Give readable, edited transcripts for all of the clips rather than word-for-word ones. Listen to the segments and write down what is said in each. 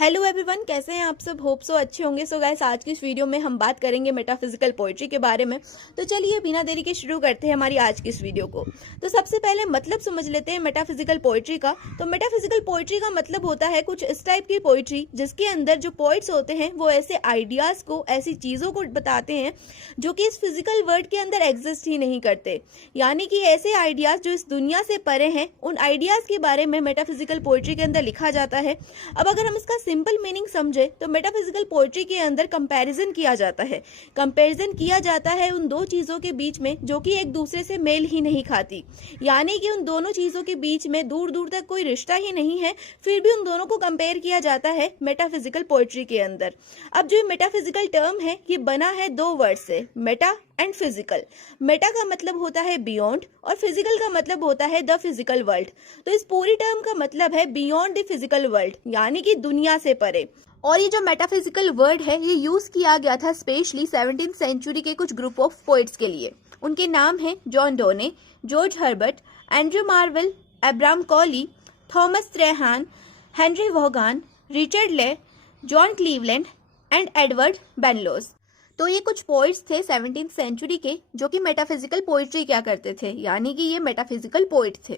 Hello everyone, कैसे हैं आप सब। होप सो अच्छे होंगे। सो गाइस, आज की इस वीडियो में हम बात करेंगे मेटाफिजिकल पोइट्री के बारे में। तो चलिए बिना देरी के शुरू करते हैं हमारी आज की इस वीडियो को। तो सबसे पहले मतलब समझ लेते हैं मेटाफिजिकल पोइट्री का। तो मेटाफिजिकल पोइट्री का मतलब होता है कुछ इस टाइप की पोइट्री जिसके अंदर जो पोइट्स होते हैं वो ऐसे आइडियाज को, ऐसी चीजों को बताते हैं जो कि इस फिजिकल वर्ल्ड के अंदर एग्जिस्ट ही नहीं करते। यानी कि ऐसे आइडियाज जो इस दुनिया से परे हैं, उन आइडियाज के बारे में मेटाफिजिकल पोइट्री के अंदर लिखा जाता है। अब अगर हम इसका सिंपल मीनिंग समझे तो मेटाफिजिकल पोएट्री के अंदर कंपैरिजन किया जाता है। कंपैरिजन किया जाता है उन दो चीजों के बीच में जो कि एक दूसरे से मेल ही नहीं खाती। यानी कि उन दोनों चीजों के बीच में दूर दूर तक कोई रिश्ता ही नहीं है, फिर भी उन दोनों को कंपेयर किया जाता है मेटाफिजिकल पोएट्री के अंदर। अब जो मेटाफिजिकल टर्म है ये बना है दो वर्ड से, मेटा एंड फिजिकल। मेटा का मतलब होता है बियॉन्ड और फिजिकल का मतलब होता है द फिजिकल वर्ल्ड। तो इस पूरी टर्म का मतलब है बियॉन्ड द फिजिकल वर्ल्ड, यानी कि दुनिया से परे। और ये जो मेटाफिजिकल वर्ड है ये यूज किया गया था स्पेशली 17th सेंचुरी के कुछ ग्रुप ऑफ पोइट्स के लिए। उनके नाम हैं John Donne, George Herbert, Andrew Marvell, Abraham Cowley, Thomas Traherne, Henry Vaughan, Richard Leigh, John Cleveland and Edward Benlowes. तो ये कुछ पोइट्स थे 17th सेंचुरी के जो कि मेटाफिजिकल पोइट्री क्या करते थे, यानी कि ये मेटाफिजिकल पोइट थे।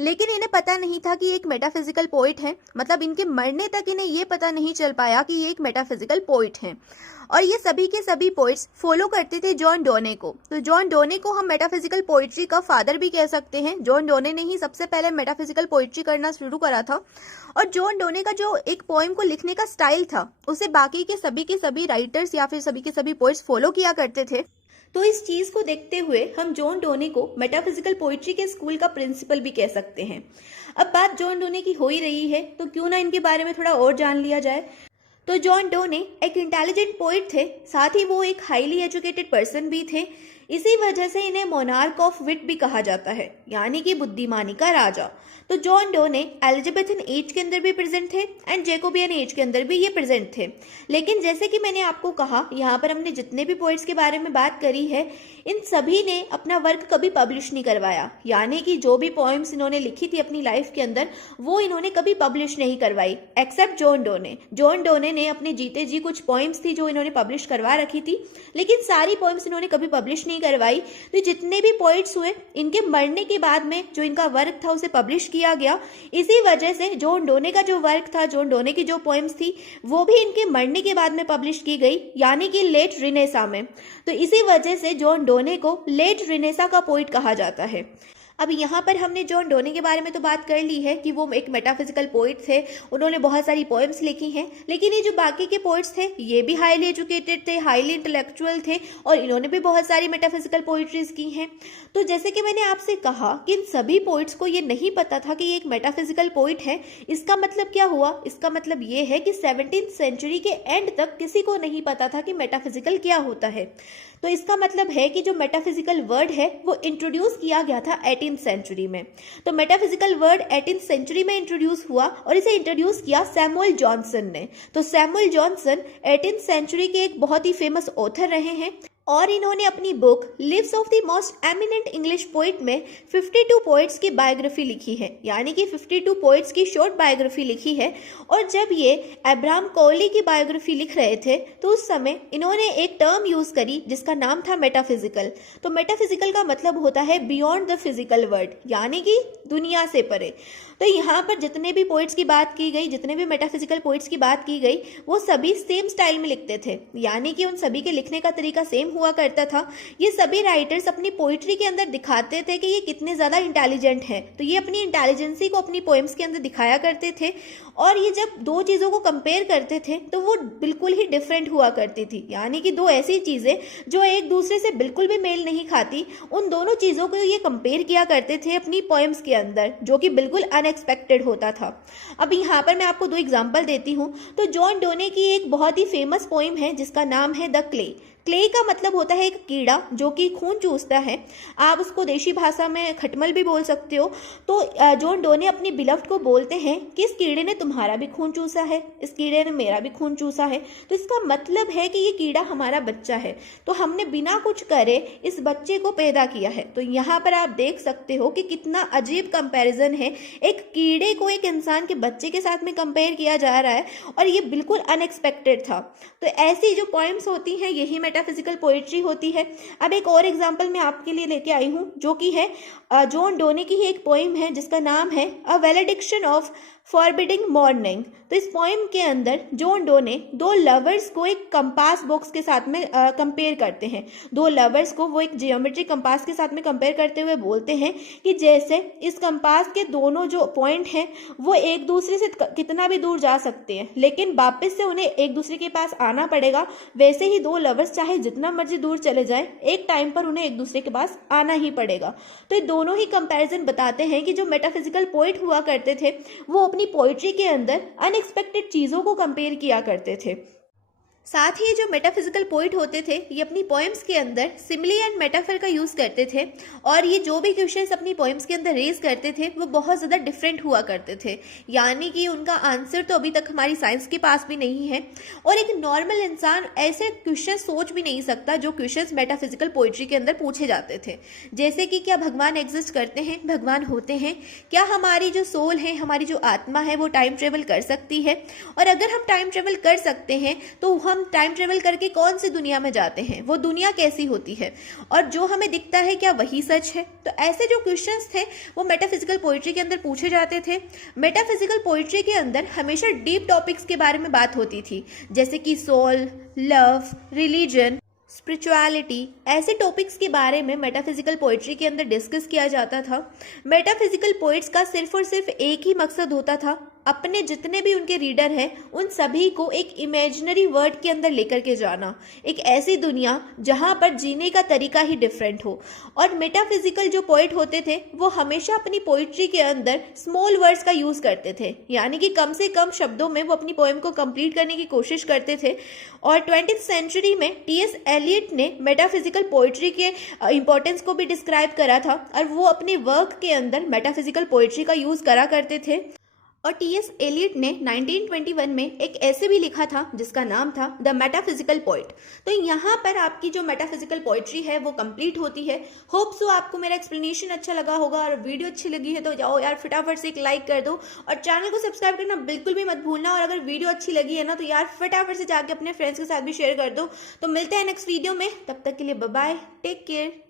लेकिन इन्हें पता नहीं था कि ये एक मेटाफिजिकल पोइट है, मतलब इनके मरने तक इन्हें ये पता नहीं चल पाया कि ये एक मेटाफिजिकल पोइट हैं। और ये सभी के सभी पोइट्स फॉलो करते थे जॉन डोने को। तो जॉन डोने को हम मेटाफिजिकल पोइट्री का फादर भी कह सकते हैं। जॉन डोने ने ही सबसे पहले मेटाफिजिकल पोइट्री करना शुरू करा था। और जॉन डोने का जो एक पोएम को लिखने का स्टाइल था उसे बाकी के सभी राइटर्स या फिर सभी के सभी पोइट्स फॉलो किया करते थे। तो इस चीज को देखते हुए हम जॉन डोने को मेटाफिजिकल पोइट्री के स्कूल का प्रिंसिपल भी कह सकते हैं। अब बात जॉन डोने की हो ही रही है तो क्यों ना इनके बारे में थोड़ा और जान लिया जाए। तो जॉन डोने एक इंटेलिजेंट पोइट थे, साथ ही वो एक हाईली एजुकेटेड पर्सन भी थे। इसी वजह से इन्हें मोनार्क ऑफ विट भी कहा जाता है, यानी कि बुद्धिमानी का राजा। तो जॉन डोने एलिजाबेथन एज के अंदर भी प्रेजेंट थे एंड जैकोबियन एज के अंदर भी ये प्रेजेंट थे। लेकिन जैसे कि मैंने आपको कहा, यहाँ पर हमने जितने भी पोइट्स के बारे में बात करी है इन सभी ने अपना वर्क कभी पब्लिश नहीं करवाया। यानी कि जो भी पोएम्स इन्होंने लिखी थी अपनी लाइफ के अंदर वो इन्होंने कभी पब्लिश नहीं करवाई, एक्सेप्ट जॉन डोने। जॉन डोने ने अपने जीते जी कुछ पोएम्स थी जो इन्होंने पब्लिश करवा रखी थी, लेकिन सारी पोएम्स इन्होंने कभी पब्लिश नहीं करवाई। तो जितने भी पोइट्स हुए इनके मरने के बाद में जो इनका वर्क था उसे पब्लिश किया गया। इसी वजह से जॉन डोने का जो वर्क था, जॉन डोने की जो पोएम्स थी वो भी इनके मरने के बाद में पब्लिश की गई, यानी कि लेट रिनेसा में। तो इसी वजह से जॉन डोने को लेट रिनेसा का पोइट कहा जाता है। अब यहाँ पर हमने जॉन डोने के बारे में तो बात कर ली है कि वो एक मेटाफिजिकल पोइट थे, उन्होंने बहुत सारी पोएम्स लिखी हैं। लेकिन ये जो बाकी के पोइट्स थे ये भी हाईली एजुकेटेड थे, हाईली इंटेलेक्चुअल थे और इन्होंने भी बहुत सारी मेटाफिजिकल पोइट्रीज की हैं। तो जैसे कि मैंने आपसे कहा कि इन सभी पोइट्स को ये नहीं पता था कि ये एक मेटाफिजिकल पोइट है। इसका मतलब क्या हुआ? इसका मतलब ये है कि 17th सेंचुरी के एंड तक किसी को नहीं पता था कि मेटाफिजिकल क्या होता है। तो इसका मतलब है कि जो मेटाफिजिकल वर्ड है वो इंट्रोड्यूस किया गया था 18th सेंचुरी में। तो मेटाफिजिकल वर्ड 18th सेंचुरी में इंट्रोड्यूस हुआ और इसे इंट्रोड्यूस किया सैमुअल जॉनसन ने। तो सैमुअल जॉनसन 18th सेंचुरी के एक बहुत ही फेमस ऑथर रहे हैं और इन्होंने अपनी book lives of the most eminent English poet में 52 पोइट्स की बायोग्राफी लिखी है, यानी कि 52 पोइट्स की शॉर्ट बायोग्राफी लिखी है। और जब ये अब्राहम कॉली की बायोग्राफी लिख रहे थे तो उस समय इन्होंने एक टर्म यूज करी जिसका नाम था मेटाफिजिकल। तो मेटाफिजिकल का मतलब होता है बियॉन्ड द फिजिकल वर्ल्ड, यानी कि दुनिया से परे। तो यहाँ पर जितने भी पोइट्स की बात की गई, जितने भी मेटाफिजिकल पोइट्स की बात की गई, वो सभी सेम स्टाइल में लिखते थे, यानी कि उन सभी के लिखने का तरीका सेम हुआ करता था। ये सभी राइटर्स अपनी पोइट्री के अंदर दिखाते थे कि ये कितने ज़्यादा इंटेलिजेंट हैं। तो ये अपनी इंटेलिजेंसी को अपनी पोएम्स के अंदर दिखाया करते थे। और ये जब दो चीज़ों को कंपेयर करते थे तो वो बिल्कुल ही डिफरेंट हुआ करती थी, यानी कि दो ऐसी चीज़ें जो एक दूसरे से बिल्कुल भी मेल नहीं खाती, उन दोनों चीज़ों को ये कंपेयर किया करते थे अपनी पोएम्स के अंदर, जो कि बिल्कुल अनएक्सपेक्टेड होता था। अब यहाँ पर मैं आपको दो एग्जाम्पल देती हूँ। तो जॉन डोने की एक बहुत ही फेमस पोएम है जिसका नाम है द क्ले। क्ले का मतलब होता है एक कीड़ा जो कि खून चूसता है। आप उसको देशी भाषा में खटमल भी बोल सकते हो। तो जॉन डो ने अपनी बिलफ्ड को बोलते हैं कि इस कीड़े ने तुम्हारा भी खून चूसा है, इस कीड़े ने मेरा भी खून चूसा है। तो इसका मतलब है कि ये कीड़ा हमारा बच्चा है, तो हमने बिना कुछ करे इस बच्चे को पैदा किया है। तो यहाँ पर आप देख सकते हो कि कितना अजीब कंपैरिजन है, एक कीड़े को एक इंसान के बच्चे के साथ में कंपेयर किया जा रहा है, और ये बिल्कुल अनएक्सपेक्टेड था। तो ऐसी जो पोएम्स होती हैं यही मेटाफिजिकल पोएट्री होती है। अब एक और एग्जांपल मैं आपके लिए लेके आई हूँ, जो कि है जॉन डोने की ही एक पोएम है जिसका नाम है अ वैलेडिक्शन ऑफ फॉरबिडिंग मॉर्निंग। तो इस पोएम के अंदर जॉन डो ने दो लवर्स को एक कंपास बॉक्स के साथ में कंपेयर करते हैं। दो लवर्स को वो एक जियोमेट्री कंपास के साथ में कंपेयर करते हुए बोलते हैं कि जैसे इस कंपास के दोनों जो पॉइंट हैं वो एक दूसरे से कितना भी दूर जा सकते हैं, लेकिन वापस से उन्हें एक दूसरे के पास आना पड़ेगा। वैसे ही दो लवर्स चाहे जितना मर्जी दूर चले जाएं, एक टाइम पर उन्हें एक दूसरे के पास आना ही पड़ेगा। तो ये दोनों ही कंपैरिजन बताते हैं कि जो मेटाफिजिकल पोएट हुआ करते थे वो अपनी पोइट्री के अंदर अनएक्सपेक्टेड चीजों को कंपेयर किया करते थे। साथ ही जो मेटाफिजिकल पोइट होते थे ये अपनी पोएम्स के अंदर सिमिली एंड मेटाफर का यूज करते थे, और ये जो भी क्वेश्चंस अपनी पोएम्स के अंदर रेज करते थे वो बहुत ज़्यादा डिफरेंट हुआ करते थे, यानी कि उनका आंसर तो अभी तक हमारी साइंस के पास भी नहीं है, और एक नॉर्मल इंसान ऐसे क्वेश्चन सोच भी नहीं सकता जो क्वेश्चंस मेटाफिजिकल पोइट्री के अंदर पूछे जाते थे। जैसे कि क्या भगवान एग्जिस्ट करते हैं, भगवान होते हैं, क्या हमारी जो सोल है, हमारी जो आत्मा है वो टाइम ट्रेवल कर सकती है, और अगर हम टाइम ट्रेवल कर सकते हैं तो हम टाइम ट्रेवल करके कौन सी दुनिया में जाते हैं, वो दुनिया कैसी होती है, और जो हमें दिखता है क्या वही सच है। तो ऐसे जो क्वेश्चंस थे वो मेटाफिजिकल पोइट्री के अंदर पूछे जाते थे। मेटाफिजिकल पोइट्री के अंदर हमेशा डीप टॉपिक्स के बारे में बात होती थी, जैसे कि सोल, लव, रिलीजन, स्पिरिचुअलिटी, ऐसे टॉपिक्स के बारे में मेटाफिजिकल पोइट्री के अंदर डिस्कस किया जाता था। मेटाफिजिकल पोइट्स का सिर्फ और सिर्फ एक ही मकसद होता था, अपने जितने भी उनके रीडर हैं उन सभी को एक इमेजिनरी वर्ल्ड के अंदर लेकर के जाना, एक ऐसी दुनिया जहां पर जीने का तरीका ही डिफरेंट हो। और मेटाफिजिकल जो पोइट होते थे वो हमेशा अपनी पोइट्री के अंदर स्मॉल वर्ड्स का यूज करते थे, यानी कि कम से कम शब्दों में वो अपनी पोएम को कंप्लीट करने की कोशिश करते थे। और 20th सेंचुरी में टी.एस. एलियट ने मेटाफिजिकल पोइट्री के इंपॉर्टेंस को भी डिस्क्राइब करा था, और वो अपने वर्क के अंदर मेटाफिजिकल पोइट्री का यूज करा करते थे। और टी.एस. एलियट ने 1921 में एक ऐसे भी लिखा था जिसका नाम था द मेटाफिजिकल पोइट। तो यहाँ पर आपकी जो मेटाफिजिकल पोइट्री है वो कंप्लीट होती है। होप सो आपको मेरा एक्सप्लेनेशन अच्छा लगा होगा, और वीडियो अच्छी लगी है तो जाओ यार फटाफट से एक लाइक कर दो, और चैनल को सब्सक्राइब करना बिल्कुल भी मत भूलना। और अगर वीडियो अच्छी लगी है ना तो यार फटाफट से जाके अपने फ्रेंड्स के साथ भी शेयर कर दो। तो मिलते हैं नेक्स्ट वीडियो में, तब तक के लिए बाय बाय, टेक केयर।